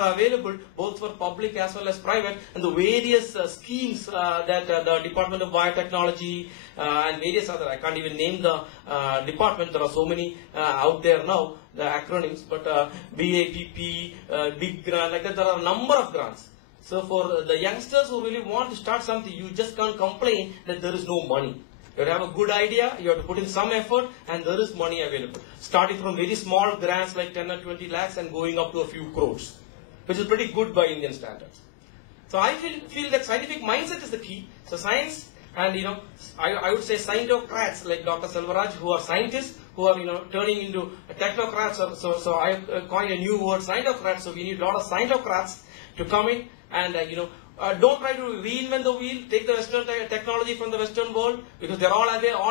available both for public as well as private, and the various schemes that the Department of Biotechnology and various other, I can't even name the department, there are so many out there now, the acronyms, but BAPP, big grant, like that, there are a number of grants. So for the youngsters who really want to start something, you just can't complain that there is no money. You have a good idea, you have to put in some effort, and there is money available. Starting from very small grants like 10 or 20 lakhs and going up to a few crores, which is pretty good by Indian standards. So I feel that scientific mindset is the key. So science, and I would say scientocrats like Dr. Selvaraj, who are scientists, who are turning into technocrats. So I coined a new word, scientocrats. So we need a lot of scientocrats to come in and don't try to reinvent the wheel. Take the Western technology from the Western world because they're all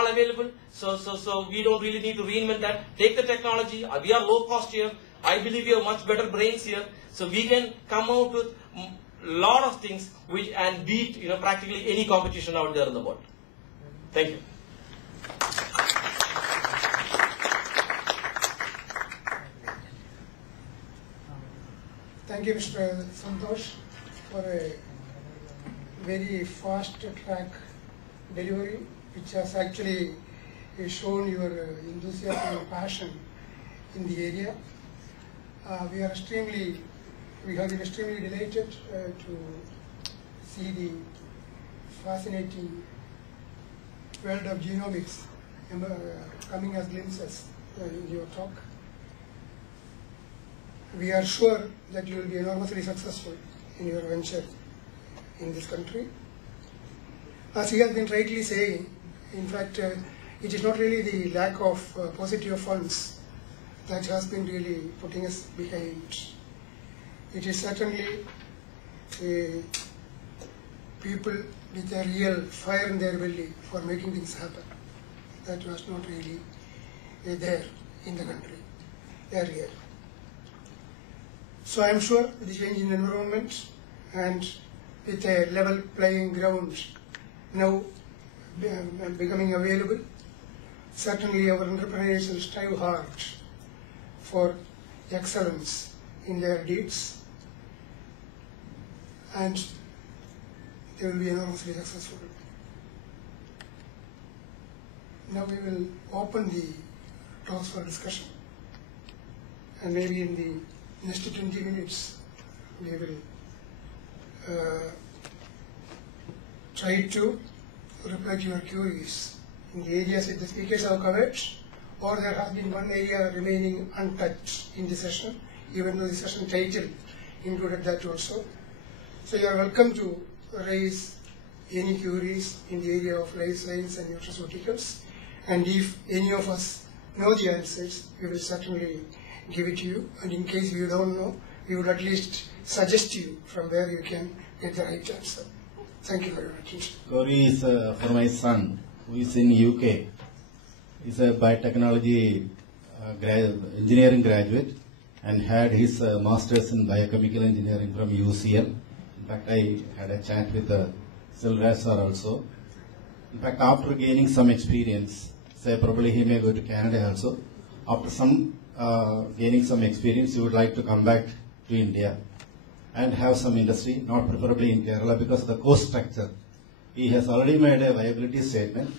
available. So we don't really need to reinvent that. Take the technology. We are low cost here. I believe we have much better brains here. So we can come out with a lot of things and beat practically any competition out there in the world. Thank you. Thank you, Mr. Santosh, for a very fast track delivery, which has actually shown your enthusiasm and passion in the area. We have been extremely delighted to see the fascinating world of genomics coming as glimpses in your talk. We are sure that you will be enormously successful in your venture in this country. As he has been rightly saying, in fact, it is not really the lack of positive funds that has been really putting us behind. It is certainly people with a real fire in their belly for making things happen. That was not really there in the country earlier. So I am sure the change in environment and with a level playing ground now becoming available, certainly our entrepreneurs will strive hard for excellence in their deeds, and they will be enormously successful. Now we will open the talks for discussion, and maybe in the next 20 minutes we will try to reply to your queries in the areas that the speakers have covered, or there has been one area remaining untouched in the session, even though the session title included that also. So you are welcome to raise any queries in the area of life science and nutraceuticals, and if any of us know the answers, we will certainly give it to you, and in case you don't know, we would at least suggest you from where you can get the right answer. Thank you very much. Query is for my son, who is in UK. He's a biotechnology engineering graduate and had his master's in biochemical engineering from UCL. In fact, I had a chat with Silraj sir also. In fact, after gaining some experience, say probably he may go to Canada also. After some gaining some experience, he would like to come back to India and have some industry, not preferably in Kerala because of the cost structure. He has already made a viability statement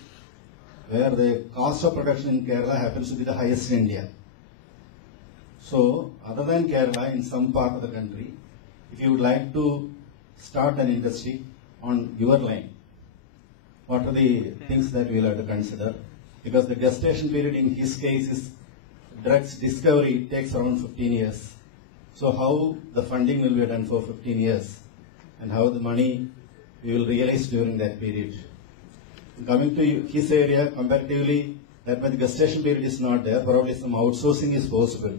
where the cost of production in Kerala happens to be the highest in India. So, other than Kerala, in some part of the country, if you would like to start an industry on your line, what are the things that we will have to consider? Because the gestation period in his case is drugs discovery takes around 15 years. So how the funding will be done for 15 years and how the money we will realize during that period. Coming to his area, comparatively, that when the gestation period is not there, probably some outsourcing is possible.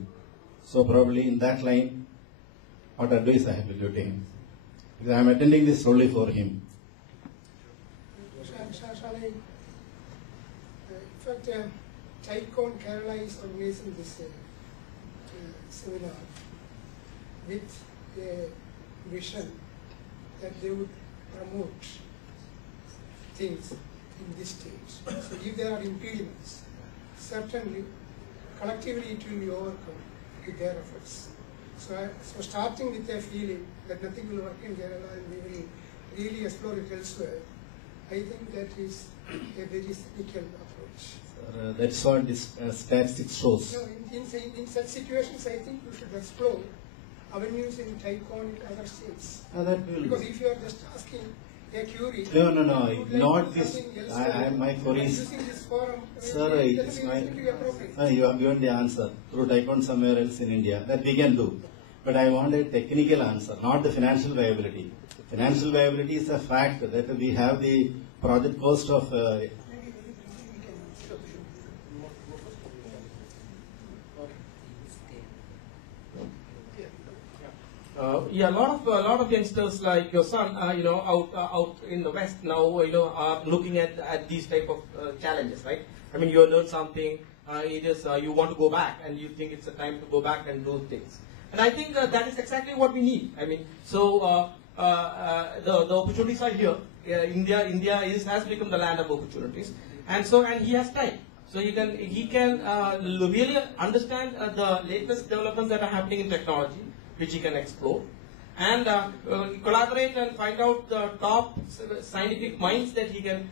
So probably in that line, what advice I have to give to him? Because I am attending this solely for him. In fact, Tycoon Kerala is organizing this seminar with a vision that they would promote things in this stage. So if there are impediments, certainly collectively it will be overcome with their efforts. So starting with a feeling that nothing will work in Kerala and we will really explore it elsewhere, I think that is a very cynical approach. That's what this statistics shows. No, in such situations, I think you should explore avenues in Taikon in other states. That will Because if you are just asking a query, no, you would not like this. something elsewhere, My query is, using this forum, sir, it it's doesn't my. seem to be appropriate. You have given the answer through Taikon somewhere else in India that we can do. But I want a technical answer, not the financial viability. Financial viability is a fact that we have the project cost of. Yeah, a lot of youngsters like your son, out in the West now, are looking at these type of challenges, right? I mean, you learn something, you want to go back, and you think it's a time to go back and do things. And I think that is exactly what we need. I mean, so the opportunities are here. India has become the land of opportunities, and he has time. So he can really understand the latest developments that are happening in technology, which he can explore, and collaborate and find out the top scientific minds that he can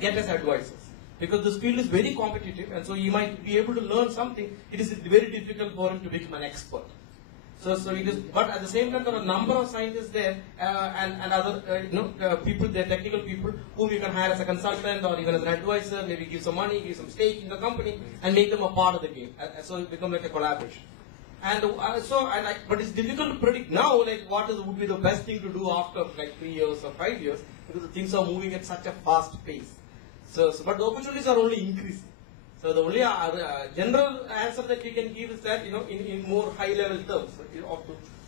get as advisors. Because this field is very competitive, and so he might be able to learn something. It is very difficult for him to become an expert. So it is, but at the same time, there are a number of scientists there and other people, they're technical people whom you can hire as a consultant or even as an advisor. Maybe give some money, give some stake in the company, and make them a part of the game. So it becomes like a collaboration. But it's difficult to predict now, like what would be the best thing to do after like 3 years or 5 years, because the things are moving at such a fast pace. But the opportunities are only increasing. So the only general answer that we can give is that in more high level terms,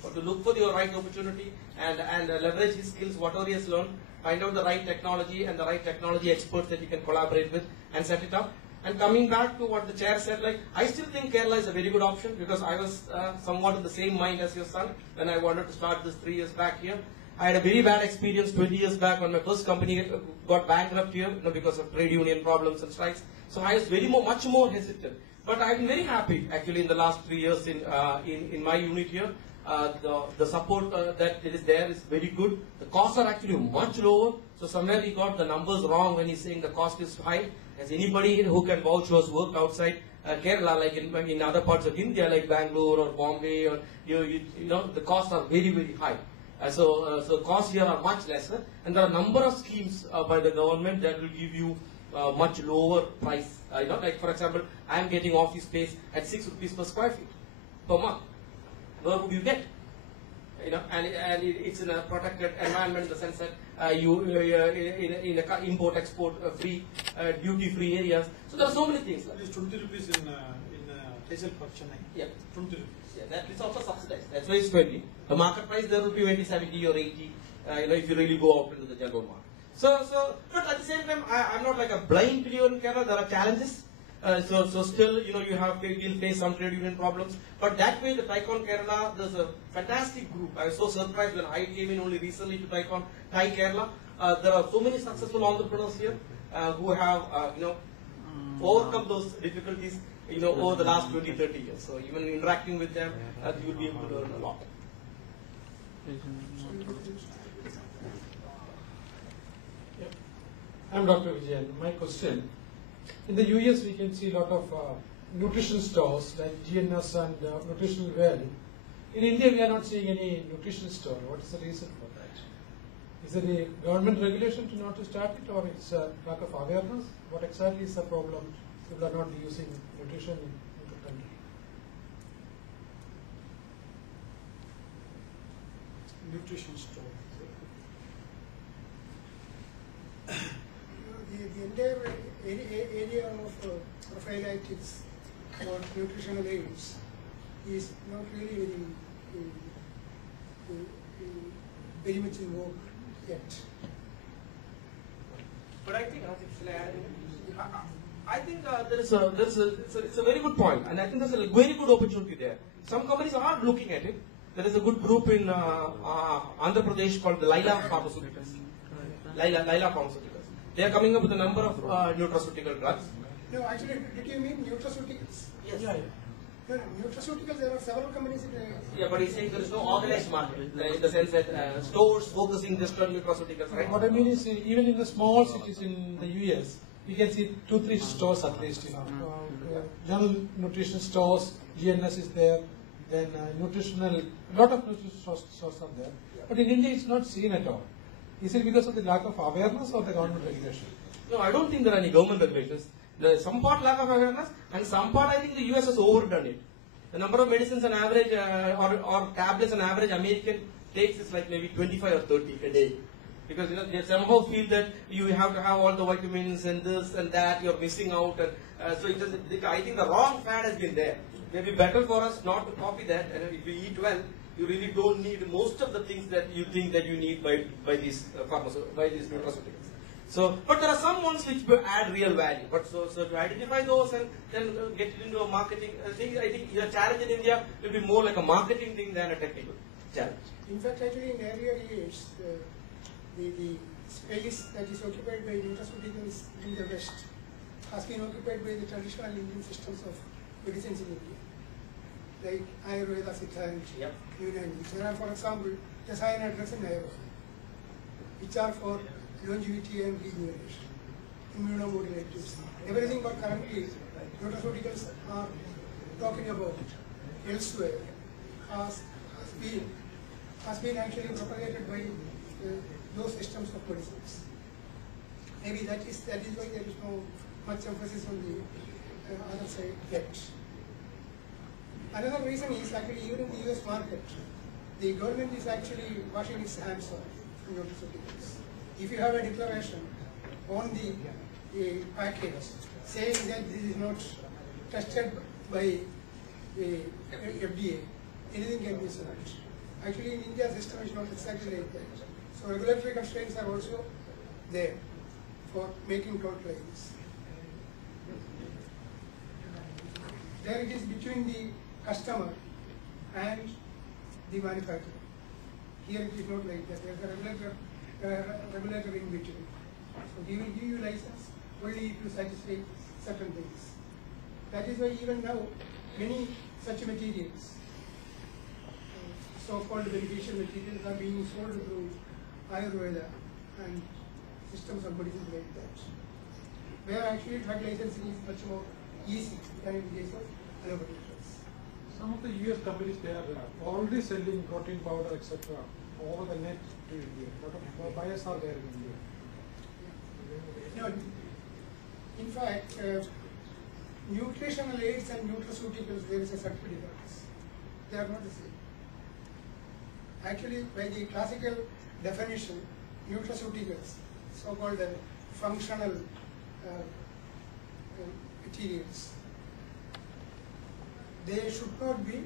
or to look for the right opportunity and leverage his skills, whatever he has learned, find out the right technology and the right technology experts that he can collaborate with and set it up. And coming back to what the chair said, like I still think Kerala is a very good option because I was somewhat in the same mind as your son when I wanted to start this 3 years back here. I had a very bad experience 20 years back when my first company got bankrupt here because of trade union problems and strikes. So I was much more hesitant. But I've been very happy actually in the last 3 years in my unit here. The support that is there is very good. The costs are actually much lower. So somewhere he got the numbers wrong when he's saying the cost is high. As anybody who can vouch who has worked outside Kerala, like in other parts of India, like Bangalore or Bombay, or the costs are very, very high. So costs here are much lesser, and there are a number of schemes by the government that will give you much lower price. Like for example, I am getting office space at 6 rupees per square feet per month. Where would you get? And it's in a protected environment in the sense that in a import-export free, duty-free areas. So there are so many things. It is 20 rupees in Tesel for Chennai. Yeah, 20 rupees. Yeah, that is also subsidized. That's why it's 20. The market price there will be maybe 70 or 80. If you really go out into the general market. But at the same time, I'm not like a blind believer in Kerala. There are challenges. So still, you'll face some trade union problems. But that way, the Taikon Kerala, there's a fantastic group. I was so surprised when I came in only recently to Taikon Thai Kerala. There are so many successful entrepreneurs here who have, overcome those difficulties, over the last 20, 30 years. So even interacting with them, you'll be able to learn a lot. I'm Dr. Vijayan. My question. In the US, we can see a lot of nutrition stores like GNS and Nutritional Well. In India, we are not seeing any nutrition store. What is the reason for that? Is it a government regulation to not to start it, or it's a lack of awareness? What exactly is the problem? People are not using nutrition in the country. Nutrition store. The entire area of prophylactics or nutritional aids is not really very much involved yet. But I think, it's a very good point, and I think there's a very good opportunity there. Some companies are looking at it. There is a good group in Andhra Pradesh called the Laila Pharmaceuticals. Laila Pharmaceuticals. They are coming up with a number of nutraceutical drugs. No, actually, did you mean nutraceuticals? Yes. Yeah. No, nutraceuticals, there are several companies. Yeah, but he's saying there is no organized market in the sense that stores focusing just on nutraceuticals, right? What I mean is, even in the small cities in the US, you can see 2-3 stores at least. General nutrition stores, GNS is there. Then nutritional, lot of nutritional stores are there. But in India, it's not seen at all. Is it because of the lack of awareness or the government regulation? No, I don't think there are any government regulations. There is some part lack of awareness, and some part I think the US has overdone it. The number of medicines on average or tablets on average American takes is like maybe 25 or 30 a day. Because they somehow feel that you have to have all the vitamins and this and that, you're missing out. And so I think the wrong fad has been there. Maybe better for us not to copy that, and if we eat well, you really don't need most of the things that you think that you need by these nutraceuticals. So, but there are some ones which add real value. But so to identify those and then get it into a marketing thing, I think the challenge in India will be more like a marketing thing than a technical challenge. In fact, actually, in earlier years, the space that is occupied by nutraceuticals in the West has been occupied by the traditional Indian systems of medicines in India, like Ayurveda, Siddha, and Unani. There are, for example, Rasayana drugs in Ayurveda, which are for longevity and regeneration, immunomodulators, everything but currently nutraceuticals are talking about elsewhere has been actually propagated by those systems of medicines. Maybe that is why there is no much emphasis on the other side yet. Another reason is actually even in the US market, the government is actually washing its hands on nutraceuticals. If you have a declaration on the package saying that this is not tested by the FDA, anything can be sold. Actually, in India, the system is not exactly like that. So regulatory constraints are also there for making toll claims. There it is between the customer and the manufacturer. Here it is not like that. There is a regulator in between. So he will give you license only to satisfy certain things. That is why even now many such materials, so-called beneficial materials, are being sold through Ayurveda and systems of medicine like that. Where actually drug licensing is much more easy than in the case of allopathic drugs. Some of the US companies, they are already selling protein powder, etc. over the net to India. A lot of buyers are there in India. No, in fact, nutritional aids and nutraceuticals, there is a subtle difference. They are not the same. Actually, by the classical definition, nutraceuticals, so-called functional materials, they should not be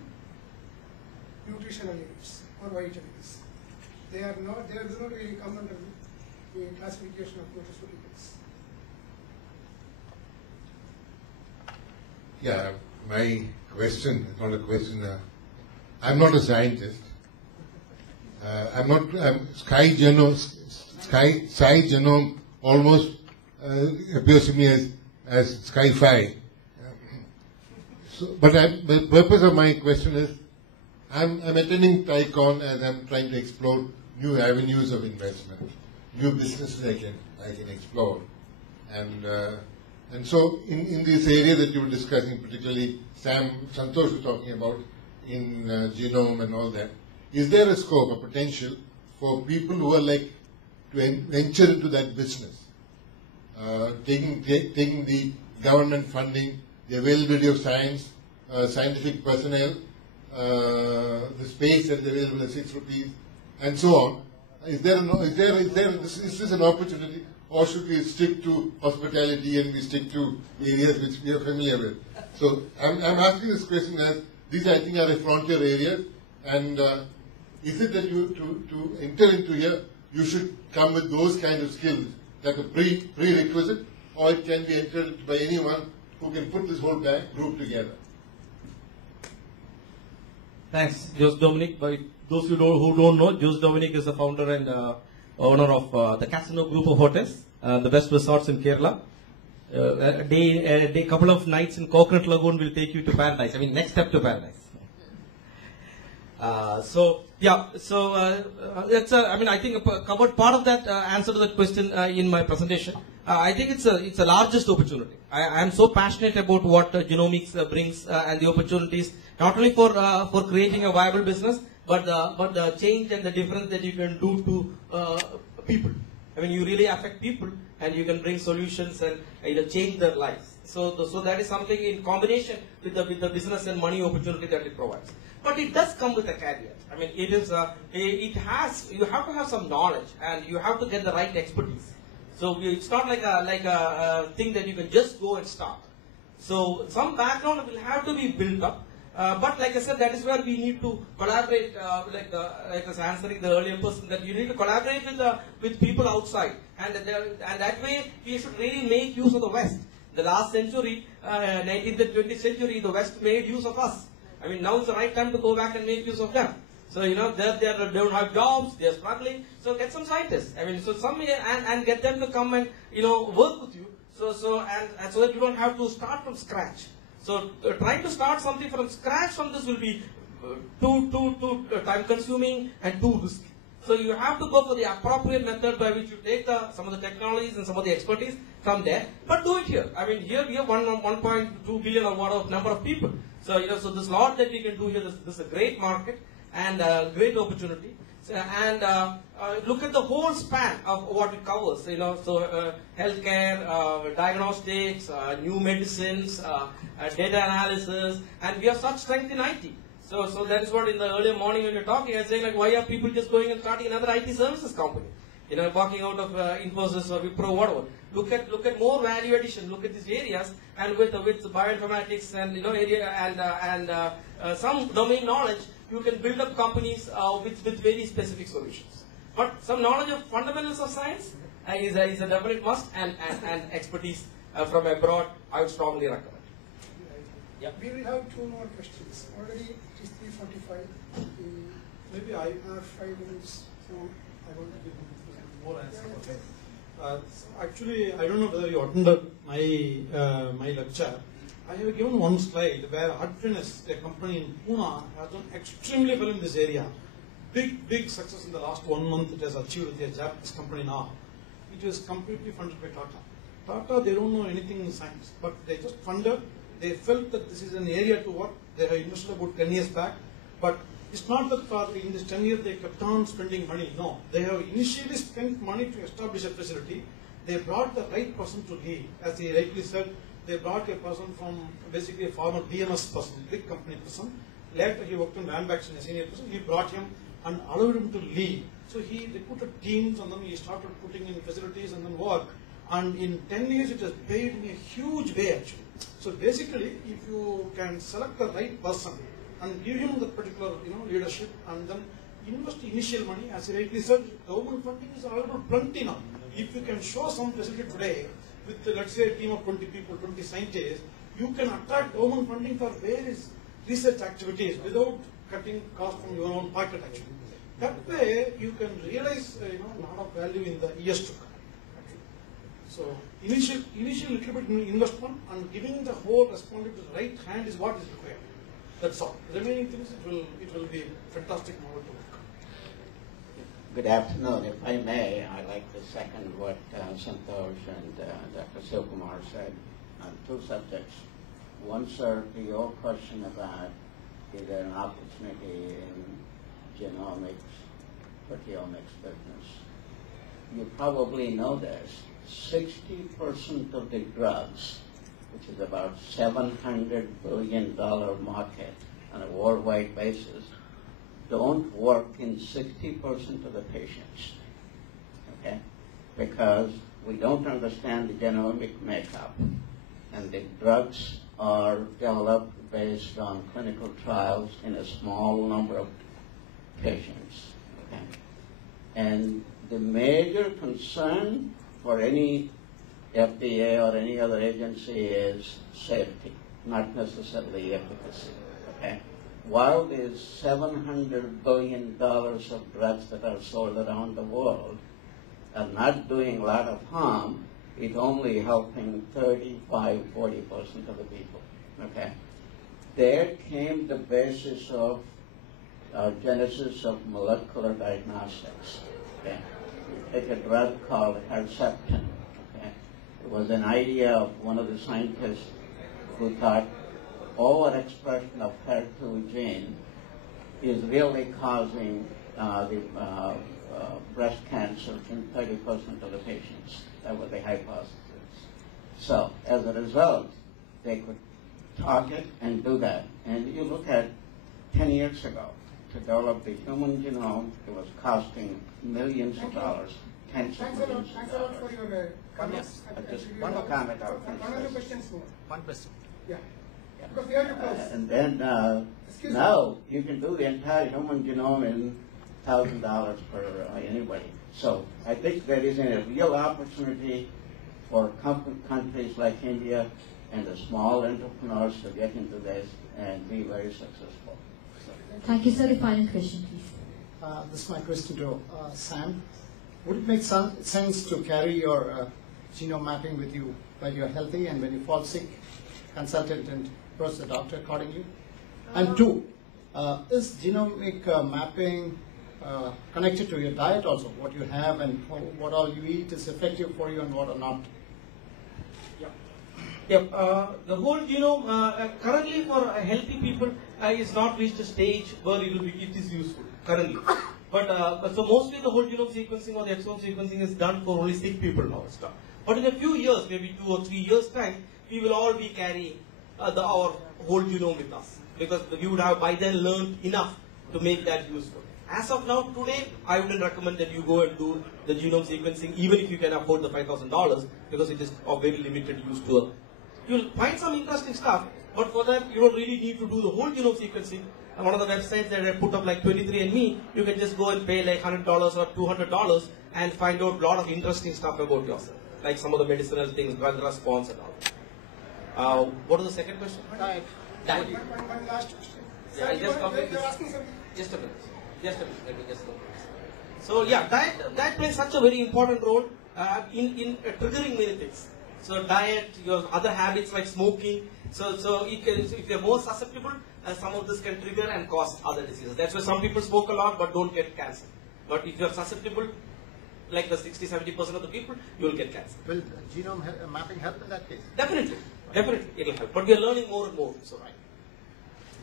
nutritional aids or vitamins. They do not really come under the classification of nutraceuticals. Yeah, my question is not a question. I'm not a scientist. Sky genome almost appears to me as sci-fi. But the purpose of my question is, I'm attending TICON and I'm trying to explore new avenues of investment, new businesses I can explore, and so in this area that you were discussing, particularly Santosh was talking about in genome and all that. Is there a scope, a potential for people who are like to venture into that business, taking the government funding, the availability of science, scientific personnel, the space that is available at 6 rupees, and so on? Is this an opportunity, or should we stick to hospitality and we stick to areas which we are familiar with? So I'm asking this question as these I think are a frontier areas, and is it that to enter into here, you should come with those kind of skills, like a prerequisite, or it can be entered by anyone who can put this whole group together? Thanks, Jose Dominic. By those who don't know, Jose Dominic is the founder and owner of the Casino Group of Hotels, the best resorts in Kerala. couple of nights in Coconut Lagoon will take you to paradise. I mean, next step to paradise. I think I covered part of that answer to that question in my presentation. I think it's the largest opportunity. I am so passionate about what genomics brings and the opportunities, not only for creating a viable business, but the change and the difference that you can do to people. I mean, you really affect people, and you can bring solutions and change their lives. So that is something in combination with the business and money opportunity that it provides. But it does come with a caveat. I mean, you have to have some knowledge, and you have to get the right expertise. So it's not like a thing that you can just go and start. So some background will have to be built up. But like I said, that is where we need to collaborate, like I was answering the earlier person, that you need to collaborate with people outside. And that way, we should really make use of the West. The last century, 19th and 20th century, the West made use of us. I mean, now is the right time to go back and make use of them. So, they don't have jobs, they're struggling. So get some scientists. I mean, and get them to come and, work with you. So that you don't have to start from scratch. So trying to start something from scratch from this will be too time consuming and too risky. So you have to go for the appropriate method by which you take some of the technologies and some of the expertise from there, but do it here. I mean, here we have 1.2 billion or whatever number of people. So so there's a lot that we can do here. This is a great market and a great opportunity. So, look at the whole span of what it covers. Healthcare, diagnostics, new medicines, data analysis, and we have such strength in IT. So that is what in the earlier morning when you're talking, I was saying, like, why are people just going and starting another IT services company? Walking out of Infosys or Wipro, whatever. Look at more value addition. Look at these areas, and with bioinformatics and some domain knowledge, you can build up companies with very specific solutions. But some knowledge of fundamentals of science is a definite must, and expertise from abroad, I would strongly recommend. Yeah. We will have 2 more questions. Already it is 3:45. Maybe I have 5 minutes. So I want to give more answers. Actually, I don't know whether you attended my lecture. I have given one slide where Adfinis, a company in Pune, has done extremely well in this area. Big success in the last 1 month it has achieved with a Japanese company now. It was completely funded by Tata. Tata, they don't know anything in science, but they just funded. They felt that this is an area to work. They have invested about 10 years back, but it's not that in this 10 years they kept on spending money. No, they have initially spent money to establish a facility. They brought the right person to lead. As he rightly said, they brought a person from basically a former BMS person, big company person. Later he worked in manufacturing, a senior person. He brought him and allowed him to lead. So he recruited teams, and then he started putting in facilities and then work. And in 10 years it has paid in a huge way actually. So basically, if you can select the right person and give him the particular leadership, and then invest initial money, as he rightly said, government funding is available plenty now. If you can show some facility today with let's say a team of 20 people, 20 scientists, you can attract government funding for various research activities without cutting cost from your own pocket actually. That way you can realize a lot of value in the years to come. So initial little bit investment and giving the whole responsibility to the right hand is what is required. That's all. Remaining things it will be fantastic model to work. Good afternoon. If I may, I'd like to second what Santosh and Dr. Silkumar said on 2 subjects. One, sir, to your question about is there an opportunity in genomics, proteomics business. You probably know this. 60% of the drugs, which is about $700 billion market on a worldwide basis, don't work in 60% of the patients, okay? Because we don't understand the genomic makeup, and the drugs are developed based on clinical trials in a small number of patients, okay? And the major concern for any FDA or any other agency is safety, not necessarily efficacy, okay? While there's $700 billion of drugs that are sold around the world are not doing a lot of harm, is only helping 35, 40% of the people. Okay, there came the basis of genesis of molecular diagnostics. Okay, take a drug called Herceptin. Okay, it was an idea of one of the scientists who thought overexpression of HER2 gene is really causing the breast cancer in 30% of the patients. That was the hypothesis. So, as a result, they could target and do that. And you look at 10 years ago, to develop the human genome, it was costing millions of dollars, tens of millions of Thanks a lot for dollars. your comments. Just one more comment. I'll finish One other this. question more. One question. Yeah. Because we have to close. And then Excuse me. now you can do the entire human genome in $1,000 for anybody. So I think there is a real opportunity for countries like India and the small entrepreneurs to get into this and be very successful. Thank you, sir. The final question, please. This is my question to Sam. Would it make sense to carry your genome mapping with you while you're healthy, and when you fall sick, consult it and approach the doctor accordingly? And two, is genomic mapping connected to your diet also? What you have and what all you eat is effective for you and what are not? The whole genome currently for healthy people is not reached a stage where it is useful currently. But so mostly the whole genome sequencing or the exome sequencing is done for only sick people now. But in a few years, maybe 2 or 3 years time, we will all be carrying our whole genome with us, because we would have by then learned enough to make that useful. As of now, today, I wouldn't recommend that you go and do the genome sequencing, even if you can afford the $5,000, because it is of very limited use to us. You'll find some interesting stuff, but for that, you don't really need to do the whole genome sequencing. And one of the websites that I put up, like 23andMe, you can just go and pay like $100 or $200 and find out a lot of interesting stuff about yourself, like some of the medicinal things, drug response and all. What was the second question? Diet. Diet. One last question. Yeah, I just complete You're this. asking something. Just a minute. Let me just go. So yeah, diet plays such a very important role in triggering many things. So diet, your other habits like smoking. So if you're more susceptible, some of this can trigger and cause other diseases. That's why some people smoke a lot but don't get cancer. But if you're susceptible, like the 60-70% of the people, you will get cancer. Will genome mapping help in that case? Definitely, it will help. But we are learning more and more. So right.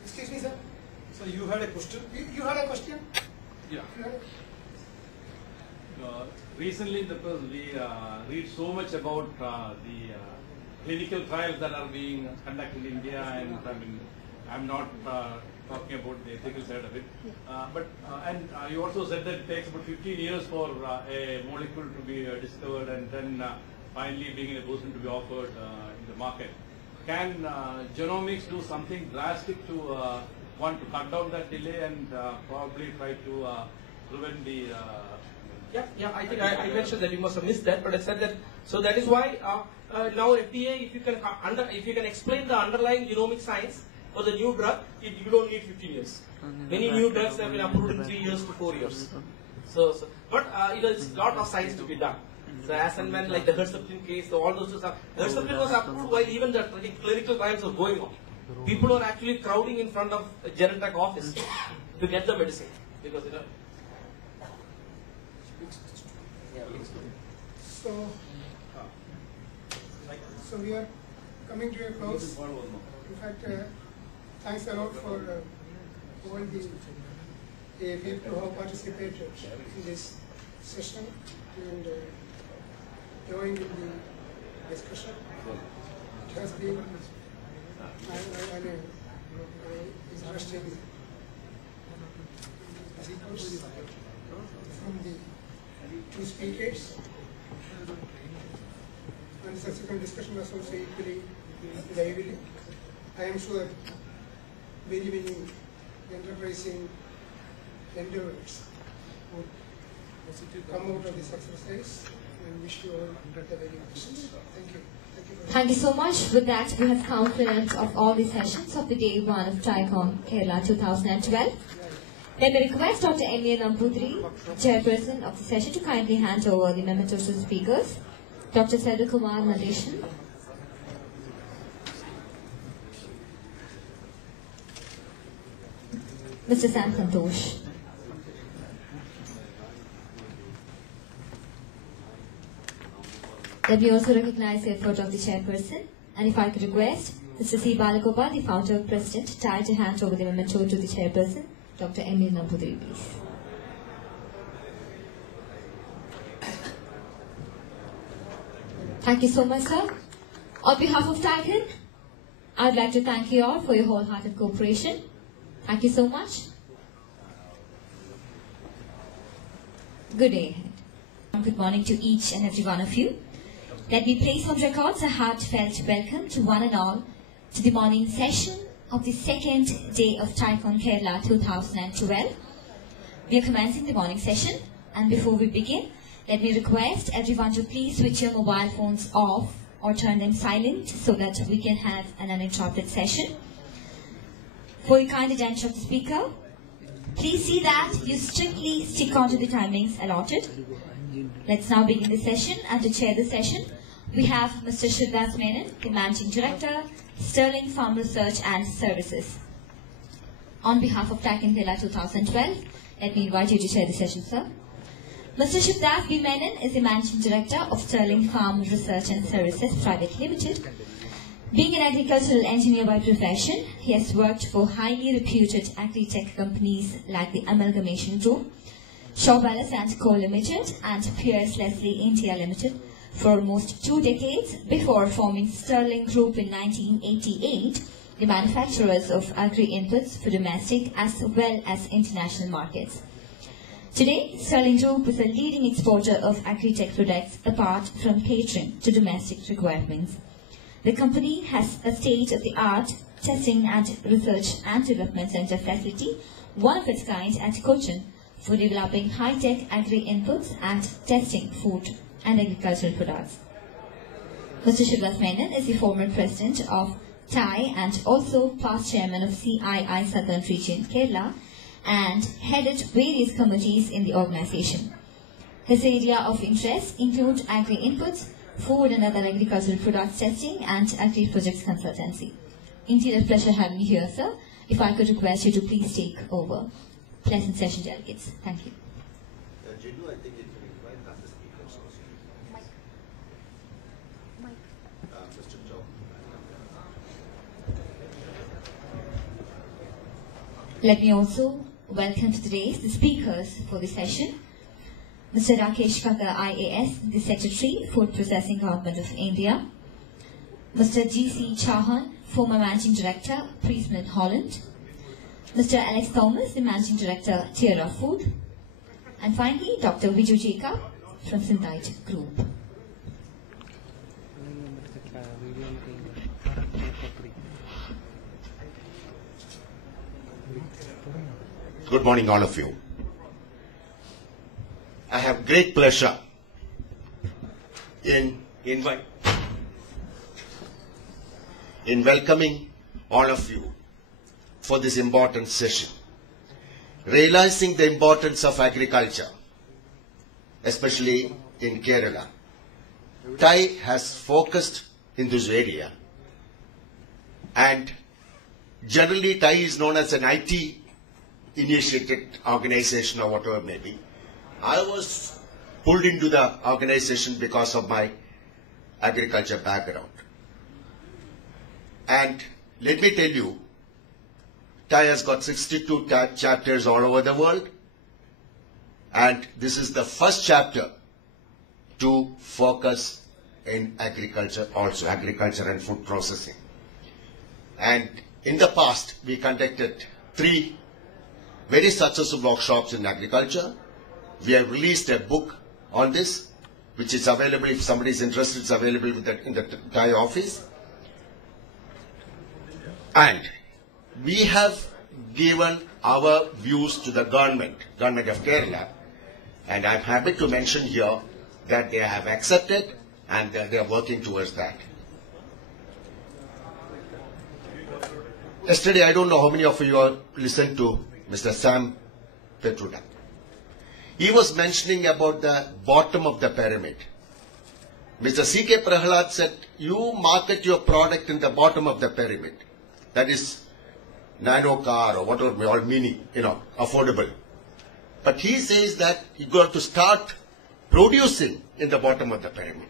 Excuse me, sir. So you had a question? You had a question? Yeah. You had Recently in the press, we read so much about the clinical trials that are being conducted in India, and I'm not talking about the ethical side of it. And you also said that it takes about 15 years for a molecule to be discovered and then finally being in a position to be offered in the market. Can genomics do something drastic to want to cut down that delay and probably try to prevent the Yeah, I think I mentioned that, you must have missed that, but I said that. So that is why now FDA, if you can explain the underlying genomic science for the new drug, you don't need 15 years. Many new drugs have been approved in 3 years to 4 years. But it's a lot of science to be done. So as and when, like the Herceptin case, all those stuff, Herceptin was approved while even the clinical trials were going on. People were actually crowding in front of a Genentech office to get the medicine, because So we are coming to a close. In fact, thanks a lot for all the people who have participated in this session and joined in the discussion. It has been interesting speakers from the two speakers. And the subsequent discussion was also equally lively. I am sure many enterprising endeavors would come out of this exercise, and wish you all the very best. Thank you. Thank you so much. With that, we have come to the end of all the sessions of the day 1 of TriCon Kerala 2012. Let me request Dr. M.A. Nambudri, chairperson of the session, to kindly hand over the mementos to the speakers. Dr. Kumar Nadeshan. Mr. Sam Santosh. Let me also recognize the effort of the chairperson, and if I could request Mr. C. Balagopal, the founder president, to hand over the memento to the chairperson, Dr. Emil Nambudiri, please. Thank you so much, sir. On behalf of TICON, I'd like to thank you all for your wholehearted cooperation. Thank you so much. Good day ahead. Good morning to each and every one of you. Let me place on records a heartfelt welcome to one and all to the morning session of the second day of TICON Kerala 2012. We are commencing the morning session, and before we begin, let me request everyone to please switch your mobile phones off or turn them silent so that we can have an uninterrupted session. For your kind attention of the speaker, please see that you strictly stick on to the timings allotted. Let's now begin the session, and to chair the session, we have Mr. Shivdas Menon, the Managing Director, Sterling Farm Research and Services. On behalf of TICON Kerala 2012, let me invite you to chair the session, sir. Mr. Shivdas B. Menon is the Managing Director of Sterling Farm Research and Services Private Limited. Being an agricultural engineer by profession, he has worked for highly reputed agri-tech companies like the Amalgamation Group, Shaw Ballas and Co. Limited, and Pierce Leslie India Limited for almost 2 decades before forming Sterling Group in 1988, the manufacturers of agri-inputs for domestic as well as international markets. Today, Sterling Group is a leading exporter of agri-tech products apart from catering to domestic requirements. The company has a state-of-the-art testing and research and development center facility, one of its kind at Cochin, for developing high-tech agri-inputs and testing food and agricultural products. Mr. Shivdas Menon is the former president of TAI and also past chairman of CII Southern Region Kerala and headed various committees in the organization. His area of interest include agri-inputs, food and other agricultural products testing, and agri-projects consultancy. Indeed, a pleasure having you here, sir. If I could request you to please take over. Pleasant session, delegates. Thank you. Jindu, I think it will invite other speakers also. Mr. Joe. Let me also welcome to today's the speakers for the session. Mr. Rakesh Kaka, IAS, the Secretary, Food Processing Government of India. Mr. G.C. Chauhan, former Managing Director, Priestman Holland. Mr. Alex Thomas, the Managing Director, Tierra Food. And finally, Dr. Viju Jeka from Synthite Group. Good morning, all of you. I have great pleasure in welcoming all of you for this important session. Realizing the importance of agriculture, especially in Kerala. TAI has focused in this area, and generally TAI is known as an IT initiated organization or whatever it may be. I was pulled into the organization because of my agriculture background. And let me tell you, TAI has got 62 chapters all over the world, and this is the first chapter to focus in agriculture also, agriculture and food processing. And in the past, we conducted 3 very successful workshops in agriculture. We have released a book on this, which is available, if somebody is interested, it's available in the TAI office. And we have given our views to the government of Kerala, and I'm happy to mention here that they have accepted and they are working towards that. Yesterday, I don't know how many of you all listened to Mr. Sam He was mentioning about the bottom of the pyramid. Mr. C.K. Prahalad said, you market your product in the bottom of the pyramid. That is nano car or whatever we all meaning, affordable. But he says that you got to start producing in the bottom of the pyramid.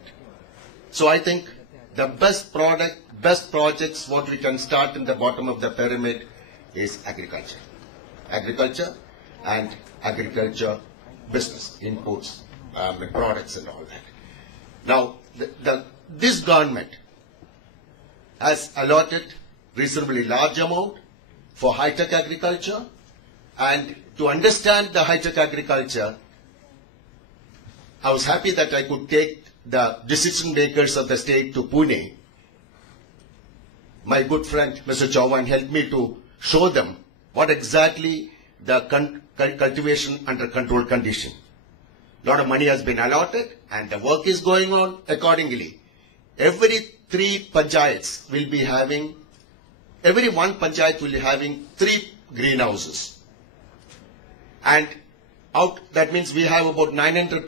So I think the best projects, what we can start in the bottom of the pyramid is agriculture. Agriculture and agriculture business, inputs, products and all that. Now, this government has allotted reasonably large amount for high-tech agriculture, and to understand the high-tech agriculture, I was happy that I could take the decision makers of the state to Pune. My good friend Mr. Chauhan helped me to show them what exactly the cultivation under control condition. A lot of money has been allotted and the work is going on accordingly. Every 3 panchayats will be having, every 1 panchayat will be having 3 greenhouses. And that means we have about 900